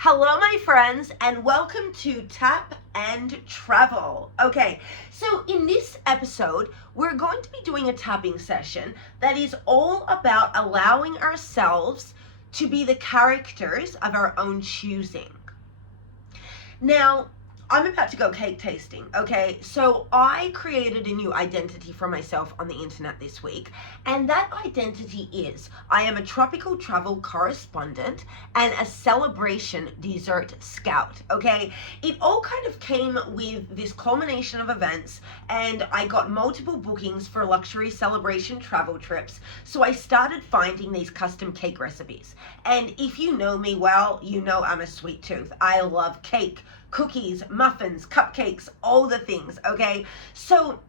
Hello, my friends, and welcome to Tap and Travel. Okay, so in this episode, we're going to be doing a tapping session that is all about allowing ourselves to be the characters of our own choosing. Now, I'm about to go cake tasting, okay? So I created a new identity for myself on the internet this week, and that identity is I am a tropical travel correspondent and a celebration dessert scout, okay? It all kind of came with this culmination of events, and I got multiple bookings for luxury celebration travel trips, so I started finding these custom cake recipes. And if you know me well, you know I'm a sweet tooth. I love cake, cookies, muffins, cupcakes, all the things, okay? So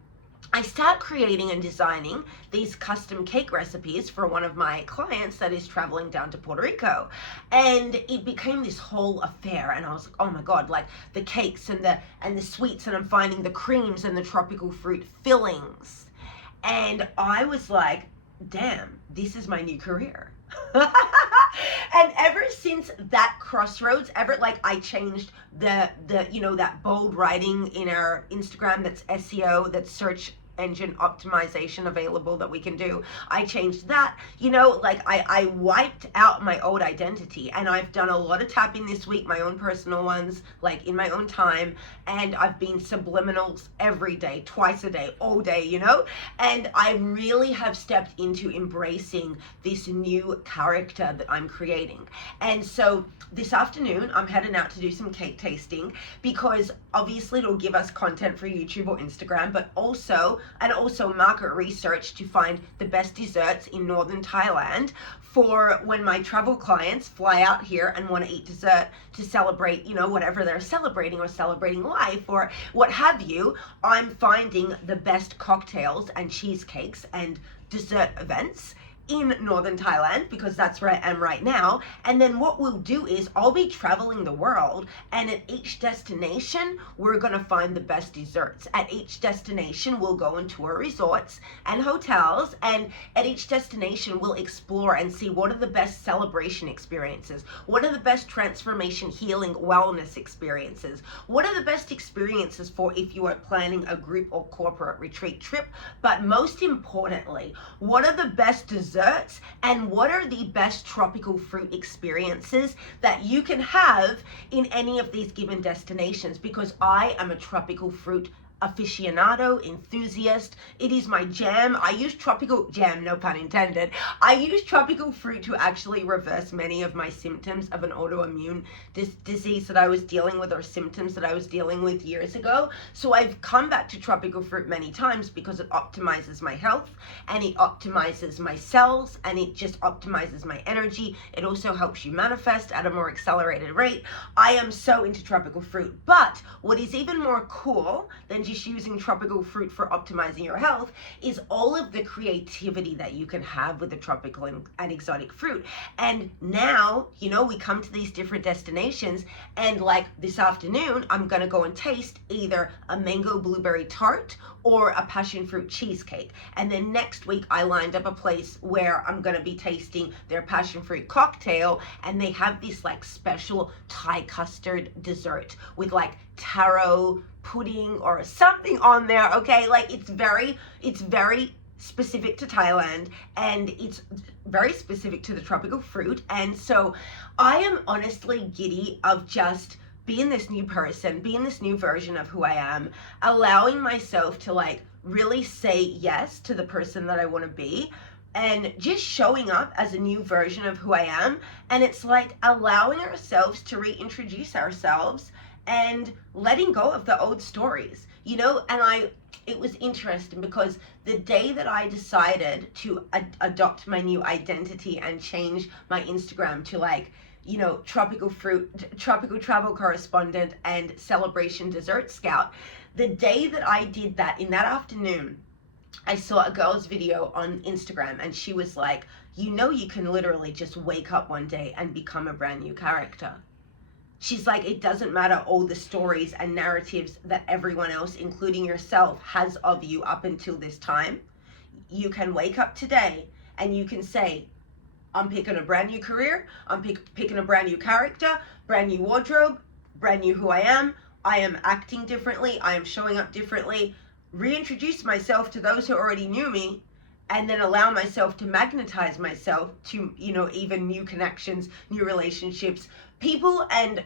I start creating and designing these custom cake recipes for one of my clients that is traveling down to Puerto Rico. And it became this whole affair, and I was like, oh my God, like the cakes and the sweets, and I'm finding the creams and the tropical fruit fillings. And I was like, damn, this is my new career. And ever since that crossroads, I changed the that bold writing in our Instagram that's SEO, that's search engine optimization available that we can do. I changed that, I wiped out my old identity, and I've done a lot of tapping this week, my own personal ones, like in my own time, and I've been subliminals every day, twice a day, all day, and I really have stepped into embracing this new character that I'm creating. And so this afternoon, I'm heading out to do some cake tasting, because obviously it'll give us content for YouTube or Instagram, but also market research to find the best desserts in northern Thailand for when my travel clients fly out here and want to eat dessert to celebrate, whatever they're celebrating, or celebrating life, or what have you. I'm finding the best cocktails and cheesecakes and dessert events in northern Thailand, because that's where I am right now. And then what we'll do is I'll be traveling the world, and at each destination we're gonna find the best desserts. At each destination we'll go and tour resorts and hotels, and at each destination we'll explore and see what are the best celebration experiences, what are the best transformation, healing, wellness experiences, what are the best experiences for if you are planning a group or corporate retreat trip, but most importantly, what are the best desserts and what are the best tropical fruit experiences that you can have in any of these given destinations, because I am a tropical fruit aficionado, enthusiast. It is my jam. I use tropical jam, no pun intended. I use tropical fruit to actually reverse many of my symptoms of an autoimmune disease that I was dealing with, or symptoms that I was dealing with years ago. So I've come back to tropical fruit many times because it optimizes my health, and it optimizes my cells, and it just optimizes my energy. It also helps you manifest at a more accelerated rate. I am so into tropical fruit. But what is even more cool than just using tropical fruit for optimizing your health is all of the creativity that you can have with the tropical and exotic fruit. And now, we come to these different destinations, and like this afternoon, I'm gonna go and taste either a mango blueberry tart or a passion fruit cheesecake. And then next week I lined up a place where I'm gonna be tasting their passion fruit cocktail, and they have this like special Thai custard dessert with like taro pudding or something on there, okay? Like it's very specific to Thailand, and it's very specific to the tropical fruit. And so I am honestly giddy of just being this new person, being this new version of who I am, allowing myself to like really say yes to the person that I want to be, and just showing up as a new version of who I am. And it's like allowing ourselves to reintroduce ourselves and letting go of the old stories, and it was interesting because the day that I decided to adopt my new identity and change my Instagram to tropical fruit, tropical travel correspondent, and celebration dessert scout, the day that I did that, in that afternoon, I saw a girl's video on Instagram, and she was like, you can literally just wake up one day and become a brand new character. She's like, it doesn't matter all the stories and narratives that everyone else, including yourself, has of you up until this time. You can wake up today and you can say, I'm picking a brand new career. I'm picking a brand new character, brand new wardrobe, brand new who I am. I am acting differently. I am showing up differently. Reintroduce myself to those who already knew me, and then allow myself to magnetize myself to, even new connections, new relationships, people and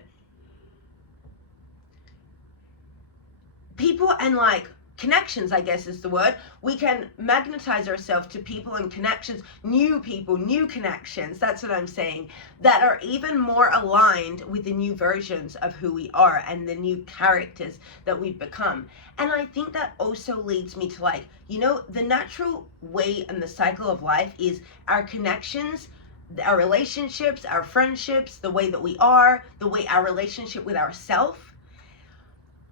like connections, I guess is the word. We can magnetize ourselves to people and connections, new people, new connections, that's what I'm saying, that are even more aligned with the new versions of who we are and the new characters that we've become. And I think that also leads me to the natural way and the cycle of life is our connections, our relationships, our friendships, the way that we are, the way our relationship with ourselves,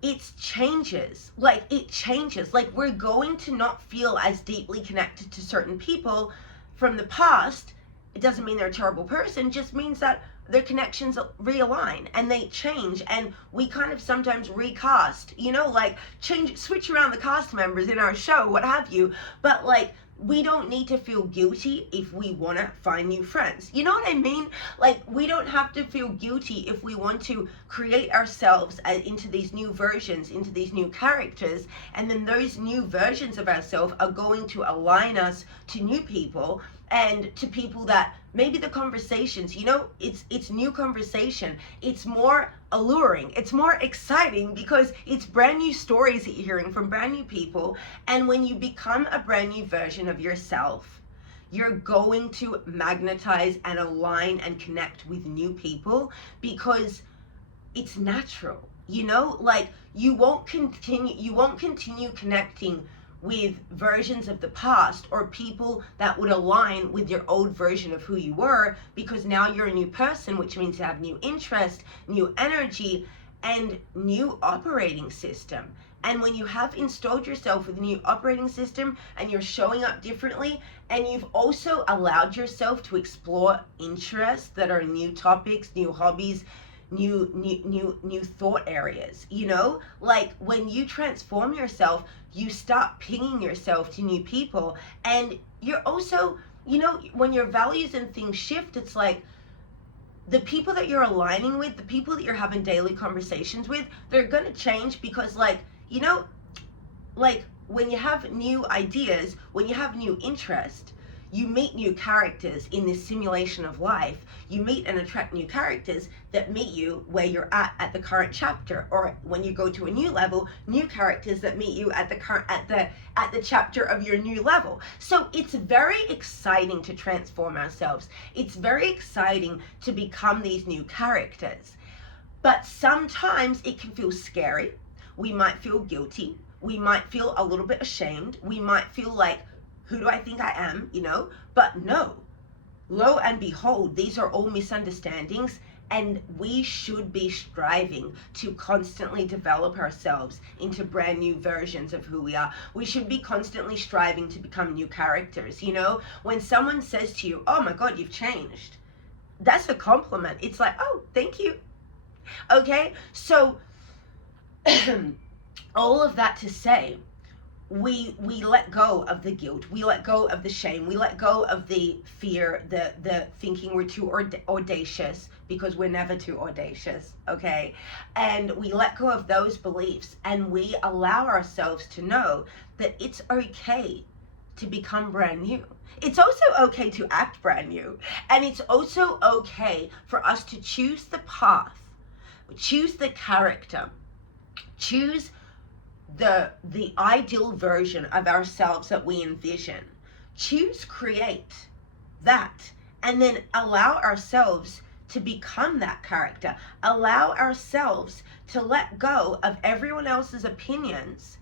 it changes. We're going to not feel as deeply connected to certain people from the past. It doesn't mean they're a terrible person, it just means that their connections realign and they change, and we kind of sometimes recast, switch around the cast members in our show, what have you. But we don't need to feel guilty if we want to find new friends. You know what I mean? We don't have to feel guilty if we want to create ourselves into these new versions, into these new characters, and then those new versions of ourselves are going to align us to new people, and to people that maybe the conversations, it's new conversation. It's more alluring. It's more exciting because it's brand new stories that you're hearing from brand new people. And when you become a brand new version of yourself, you're going to magnetize and align and connect with new people because it's natural. You won't continue connecting with versions of the past or people that would align with your old version of who you were, because now you're a new person, which means you have new interest, new energy, and new operating system. And when you have installed yourself with a new operating system and you're showing up differently, and you've also allowed yourself to explore interests that are new topics, new hobbies, new thought areas, when you transform yourself, you start pinging yourself to new people. And you're also, when your values and things shift, it's like the people that you're aligning with, the people that you're having daily conversations with, they're going to change because when you have new ideas, when you have new interest, you meet new characters in this simulation of life. You meet and attract new characters that meet you where you're at the current chapter, or when you go to a new level, new characters that meet you at the chapter of your new level. So it's very exciting to transform ourselves. It's very exciting to become these new characters. But sometimes it can feel scary. We might feel guilty. We might feel a little bit ashamed. We might feel like, who do I think I am, But no, lo and behold, these are all misunderstandings, and we should be striving to constantly develop ourselves into brand new versions of who we are. We should be constantly striving to become new characters, When someone says to you, oh my God, you've changed, that's a compliment. It's like, oh, thank you. Okay, so all of that to say, we let go of the guilt, we let go of the shame, we let go of the fear, the thinking we're too audacious, because we're never too audacious, okay? And we let go of those beliefs, and we allow ourselves to know that it's okay to become brand new. It's also okay to act brand new, and it's also okay for us to choose the path, choose the character, choose the ideal version of ourselves that we envision. Choose, create that, and then allow ourselves to become that character. Allow ourselves to let go of everyone else's opinions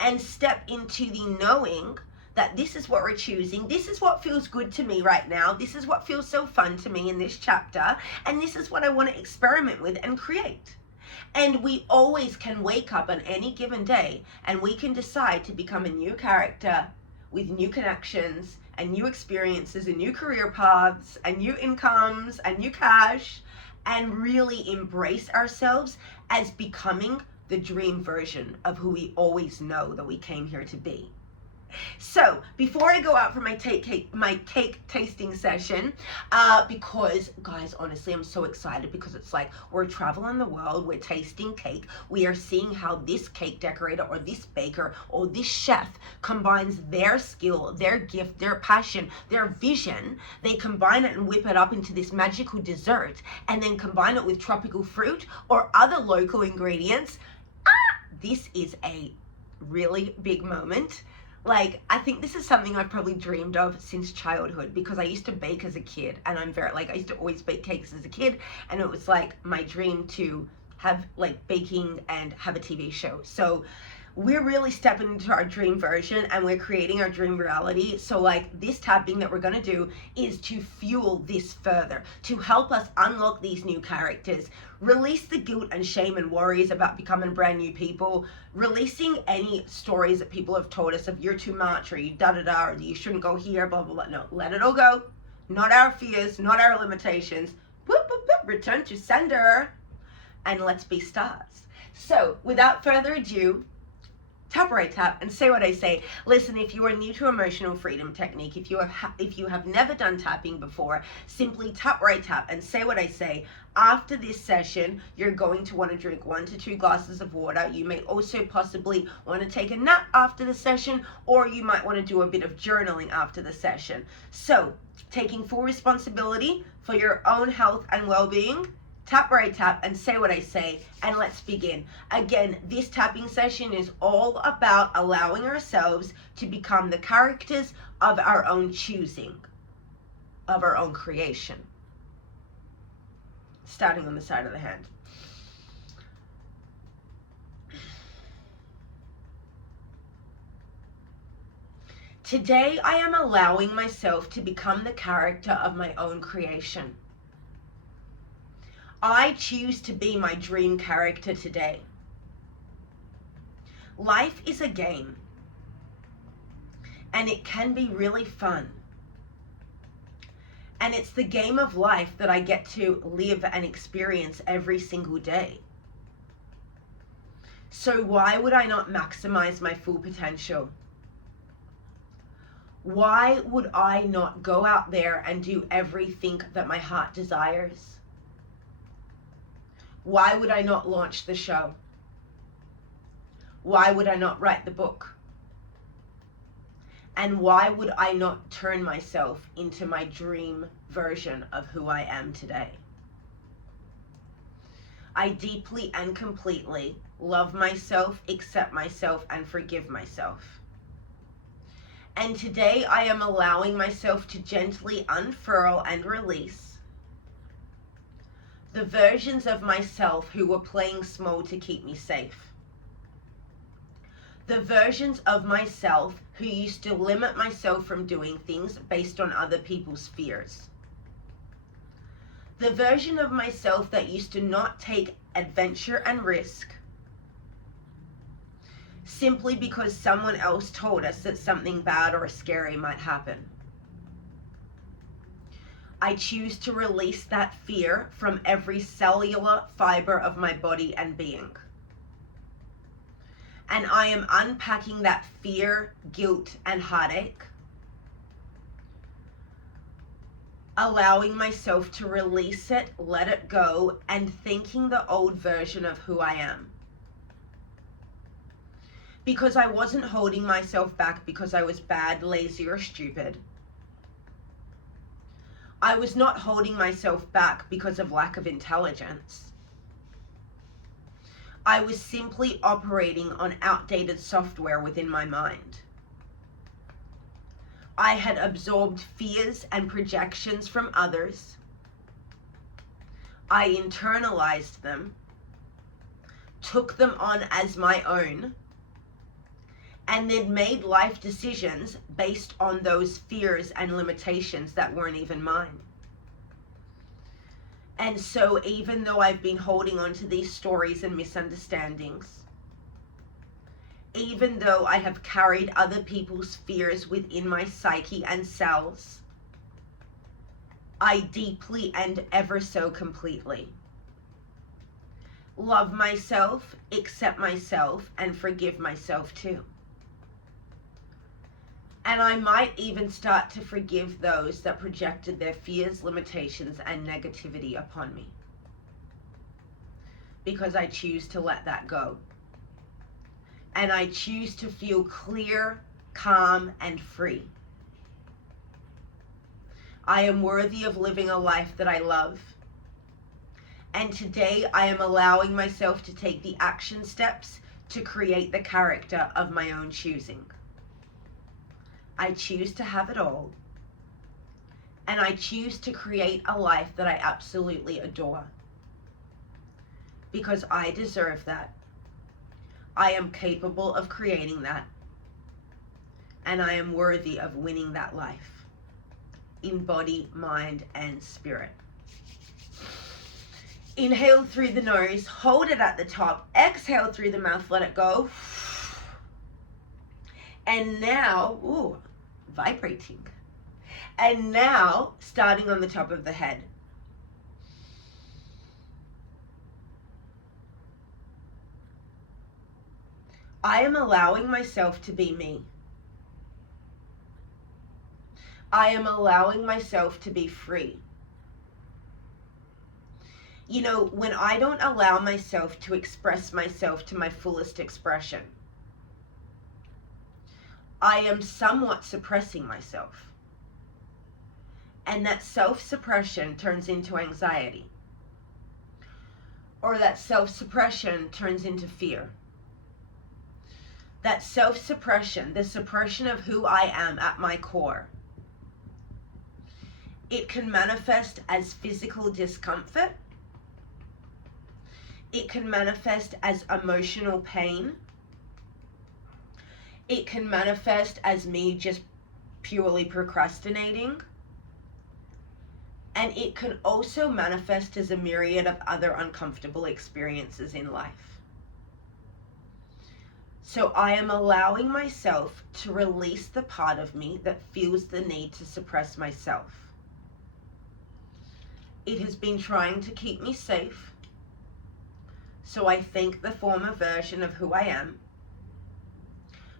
and step into the knowing that this is what we're choosing. This is what feels good to me right now. This is what feels so fun to me in this chapter. And this is what I want to experiment with and create. And we always can wake up on any given day and we can decide to become a new character with new connections and new experiences and new career paths and new incomes and new cash, and really embrace ourselves as becoming the dream version of who we always know that we came here to be. So before I go out for my cake tasting session, because guys, honestly, I'm so excited because it's like we're traveling the world, we're tasting cake, we are seeing how this cake decorator or this baker or this chef combines their skill, their gift, their passion, their vision. They combine it and whip it up into this magical dessert, and then combine it with tropical fruit or other local ingredients. This is a really big moment. Like, I think this is something I've probably dreamed of since childhood, because I used to bake as a kid, and I'm very, like, I used to always bake cakes as a kid, and it was like my dream to have like baking and have a TV show. So we're really stepping into our dream version, and we're creating our dream reality. So like, this tapping that we're going to do is to fuel this further, to help us unlock these new characters, release the guilt and shame and worries about becoming brand new people, releasing any stories that people have told us of you're too much, or you da-da-da, or you shouldn't go here, blah blah blah. No, let it all go. Not our fears, not our limitations. Whoop, whoop, whoop. Return to sender, and let's be stars. So without further ado, tap right tap and say what I say. Listen, if you are new to emotional freedom technique, if you have never done tapping before, simply tap right tap and say what I say. After this session, you're going to want to drink 1 to 2 glasses of water. You may also possibly want to take a nap after the session, or you might want to do a bit of journaling after the session. So, taking full responsibility for your own health and well-being, tap right tap and say what I say, and let's begin. Again, this tapping session is all about allowing ourselves to become the characters of our own choosing, of our own creation. Starting on the side of the hand. Today I am allowing myself to become the character of my own creation. I choose to be my dream character today. Life is a game, and it can be really fun. And it's the game of life that I get to live and experience every single day. So why would I not maximize my full potential? Why would I not go out there and do everything that my heart desires? Why would I not launch the show? Why would I not write the book? And why would I not turn myself into my dream version of who I am today? I deeply and completely love myself, accept myself, and forgive myself. And today I am allowing myself to gently unfurl and release the versions of myself who were playing small to keep me safe. The versions of myself who used to limit myself from doing things based on other people's fears. The version of myself that used to not take adventure and risk simply because someone else told us that something bad or scary might happen. I choose to release that fear from every cellular fiber of my body and being. And I am unpacking that fear, guilt, and heartache, allowing myself to release it, let it go, and thanking the old version of who I am. Because I wasn't holding myself back because I was bad, lazy, or stupid. I was not holding myself back because of lack of intelligence. I was simply operating on outdated software within my mind. I had absorbed fears and projections from others. I internalized them, took them on as my own, and then made life decisions based on those fears and limitations that weren't even mine. And so even though I've been holding on to these stories and misunderstandings, even though I have carried other people's fears within my psyche and cells, I deeply and ever so completely love myself, accept myself, and forgive myself too. And I might even start to forgive those that projected their fears, limitations, and negativity upon me. Because I choose to let that go. And I choose to feel clear, calm, and free. I am worthy of living a life that I love. And today I am allowing myself to take the action steps to create the character of my own choosing. I choose to have it all. And I choose to create a life that I absolutely adore. Because I deserve that. I am capable of creating that. And I am worthy of winning that life. In body, mind, and spirit. Inhale through the nose, hold it at the top, exhale through the mouth, let it go. And now, ooh, vibrating. And now, starting on the top of the head. I am allowing myself to be me. I am allowing myself to be free. You know, when I don't allow myself to express myself to my fullest expression, I am somewhat suppressing myself. And that self-suppression turns into anxiety. Or that self-suppression turns into fear. That self-suppression, the suppression of who I am at my core, it can manifest as physical discomfort. It can manifest as emotional pain. It can manifest as me just purely procrastinating. And it can also manifest as a myriad of other uncomfortable experiences in life. So I am allowing myself to release the part of me that feels the need to suppress myself. It has been trying to keep me safe. So I think the former version of who I am.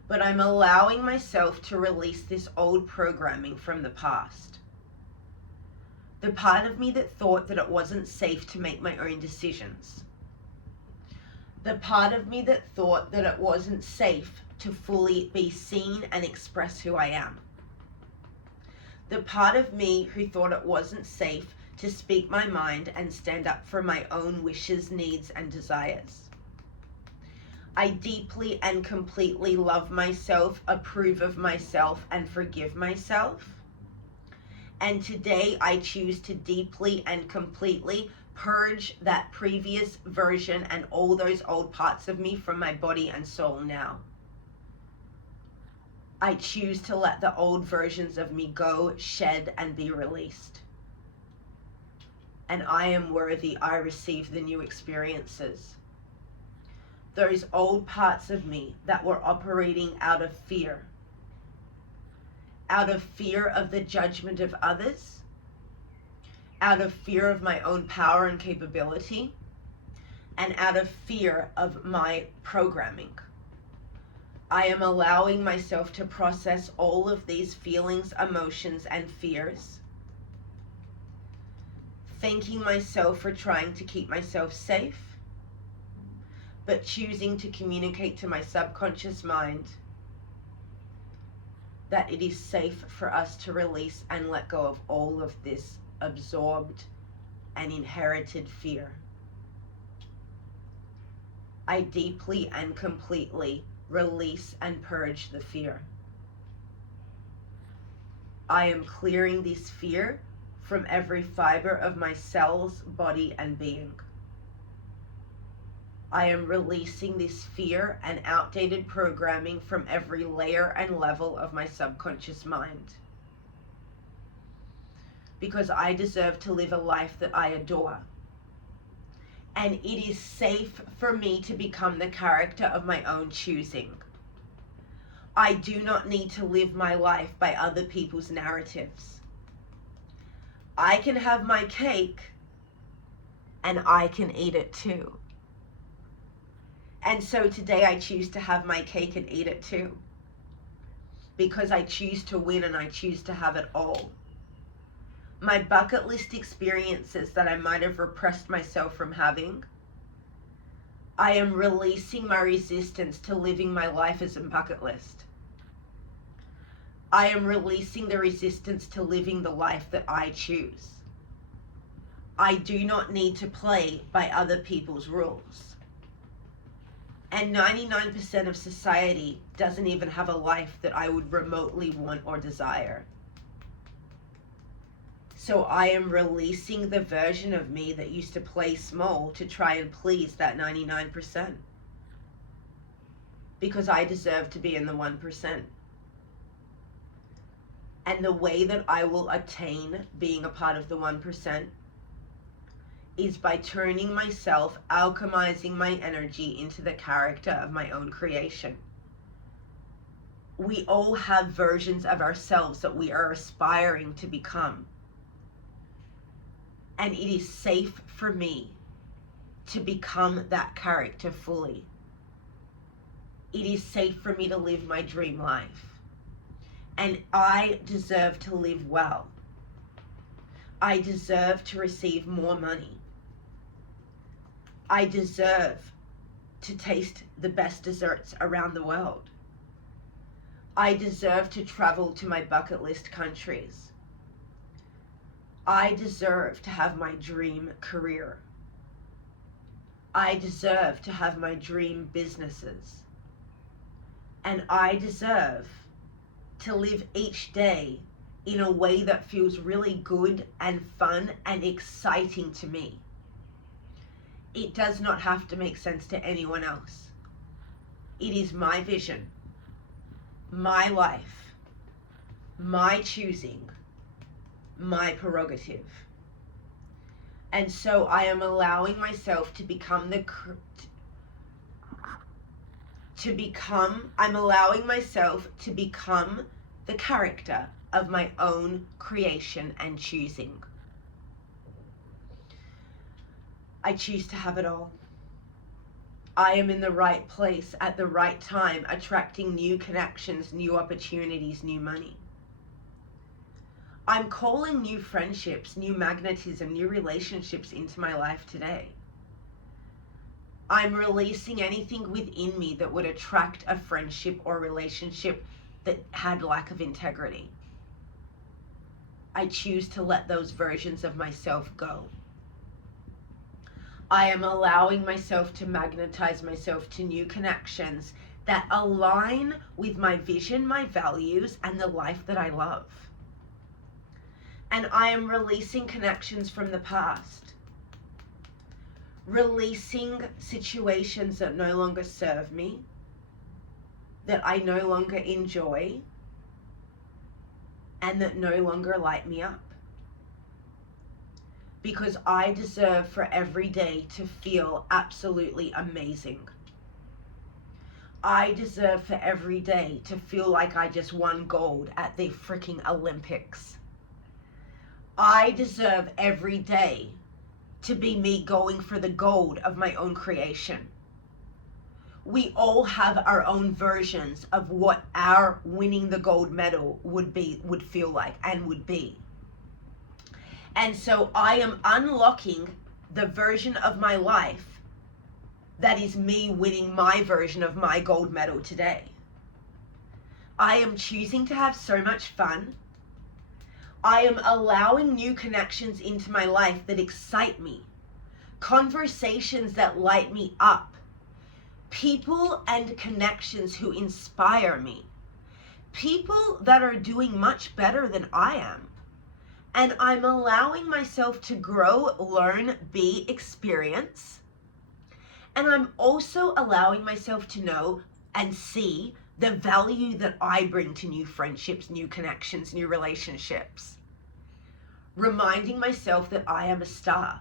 But I'm allowing myself to release this old programming from the past. The part of me that thought that it wasn't safe to make my own decisions. The part of me that thought that it wasn't safe to fully be seen and express who I am. The part of me who thought it wasn't safe to speak my mind and stand up for my own wishes, needs, and desires. I deeply and completely love myself, approve of myself, and forgive myself. And today I choose to deeply and completely purge that previous version and all those old parts of me from my body and soul now. I choose to let the old versions of me go, shed, and be released. And I am worthy. I receive the new experiences. Those old parts of me that were operating out of fear of the judgment of others, out of fear of my own power and capability, and out of fear of my programming. I am allowing myself to process all of these feelings, emotions, and fears, thanking myself for trying to keep myself safe, but choosing to communicate to my subconscious mind that it is safe for us to release and let go of all of this absorbed and inherited fear. I deeply and completely release and purge the fear. I am clearing this fear from every fiber of my cells, body, and being. I am releasing this fear and outdated programming from every layer and level of my subconscious mind. Because I deserve to live a life that I adore. And it is safe for me to become the character of my own choosing. I do not need to live my life by other people's narratives. I can have my cake and I can eat it too. And so today I choose to have my cake and eat it too. because I choose to win and I choose to have it all. My bucket list experiences that I might have repressed myself from having, I am releasing my resistance to living my life as a bucket list. I am releasing the resistance to living the life that I choose. I do not need to play by other people's rules. And 99% of society doesn't even have a life that I would remotely want or desire. So I am releasing the version of me that used to play small to try and please that 99%. Because I deserve to be in the 1%. And the way that I will attain being a part of the 1% is by turning myself, alchemizing my energy into the character of my own creation. We all have versions of ourselves that we are aspiring to become. And it is safe for me to become that character fully. It is safe for me to live my dream life. And I deserve to live well. I deserve to receive more money. I deserve to taste the best desserts around the world. I deserve to travel to my bucket list countries. I deserve to have my dream career. I deserve to have my dream businesses. And I deserve to live each day in a way that feels really good and fun and exciting to me. It does not have to make sense to anyone else. It is my vision, my life, my choosing, my prerogative. And so I am allowing myself to become I'm allowing myself to become the character of my own creation and choosing. I choose to have it all. I am in the right place at the right time, attracting new connections, new opportunities, new money. I'm calling new friendships, new magnetism, new relationships into my life today. I'm releasing anything within me that would attract a friendship or relationship that had lack of integrity. I choose to let those versions of myself go. I am allowing myself to magnetize myself to new connections that align with my vision, my values, and the life that I love. And I am releasing connections from the past. Releasing situations that no longer serve me, that I no longer enjoy, and that no longer light me up. Because I deserve for every day to feel absolutely amazing. I deserve for every day to feel like I just won gold at the freaking Olympics. I deserve every day to be me going for the gold of my own creation. We all have our own versions of what our winning the gold medal would feel like and would be. And so I am unlocking the version of my life that is me winning my version of my gold medal today. I am choosing to have so much fun. I am allowing new connections into my life that excite me. Conversations that light me up. People and connections who inspire me. People that are doing much better than I am. And I'm allowing myself to grow, learn, be, experience. And I'm also allowing myself to know and see the value that I bring to new friendships, new connections, new relationships. Reminding myself that I am a star.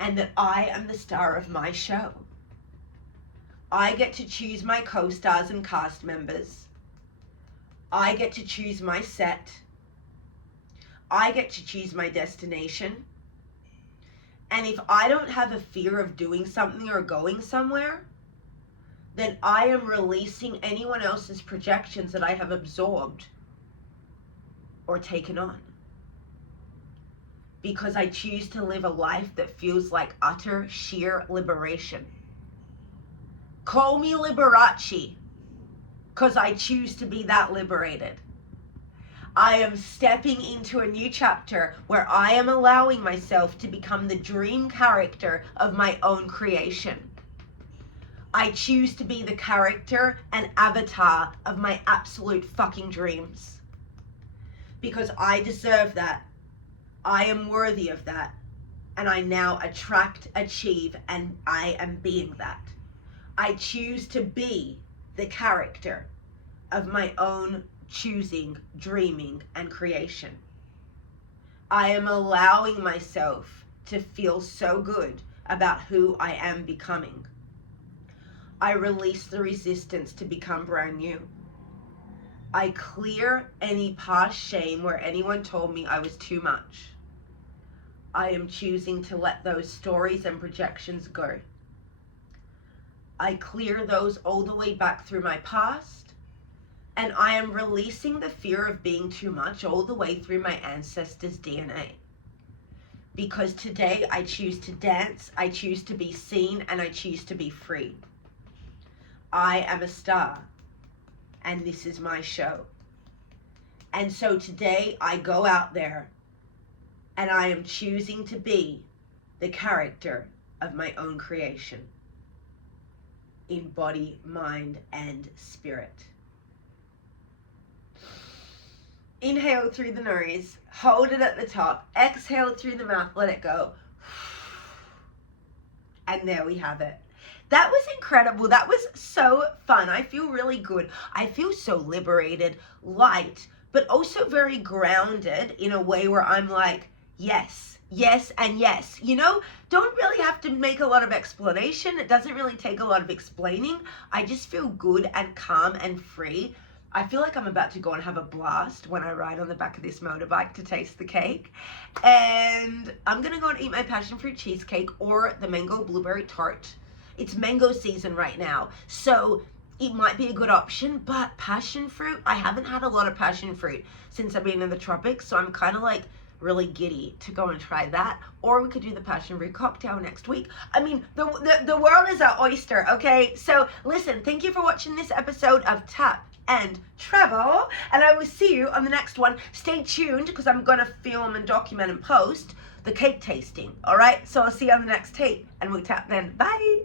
And that I am the star of my show. I get to choose my co-stars and cast members. I get to choose my set. I get to choose my destination. And if I don't have a fear of doing something or going somewhere, then I am releasing anyone else's projections that I have absorbed or taken on. Because I choose to live a life that feels like utter, sheer liberation. Call me Liberace, because I choose to be that liberated. I am stepping into a new chapter where I am allowing myself to become the dream character of my own creation. I choose to be the character and avatar of my absolute fucking dreams. Because I deserve that. I am worthy of that. And I now attract, achieve, and I am being that. I choose to be the character of my own choosing, dreaming, and creation. I am allowing myself to feel so good about who I am becoming. I release the resistance to become brand new. I clear any past shame where anyone told me I was too much. I am choosing to let those stories and projections go. I clear those all the way back through my past, and I am releasing the fear of being too much all the way through my ancestors' DNA. Because today I choose to dance, I choose to be seen, and I choose to be free. I am a star, and this is my show. And so today I go out there and I am choosing to be the character of my own creation in body, mind, and spirit. Inhale through the nose, hold it at the top, exhale through the mouth, let it go. And there we have it. That was incredible. That was so fun. I feel really good. I feel so liberated, light, but also very grounded in a way where I'm like, yes, yes, and yes. You know, don't really have to make a lot of explanation. It doesn't really take a lot of explaining. I just feel good and calm and free. I feel like I'm about to go and have a blast when I ride on the back of this motorbike to taste the cake. And I'm going to go and eat my passion fruit cheesecake or the mango blueberry tart. It's mango season right now, so it might be a good option, but passion fruit, I haven't had a lot of passion fruit since I've been in the tropics, so I'm kind of like really giddy to go and try that. Or we could do the passion fruit cocktail next week. I mean, the world is our oyster, okay? So listen, thank you for watching this episode of Tap and Travel, and I will see you on the next one. Stay tuned, because I'm going to film and document and post the cake tasting, all right? So I'll see you on the next tape, and we'll tap then. Bye!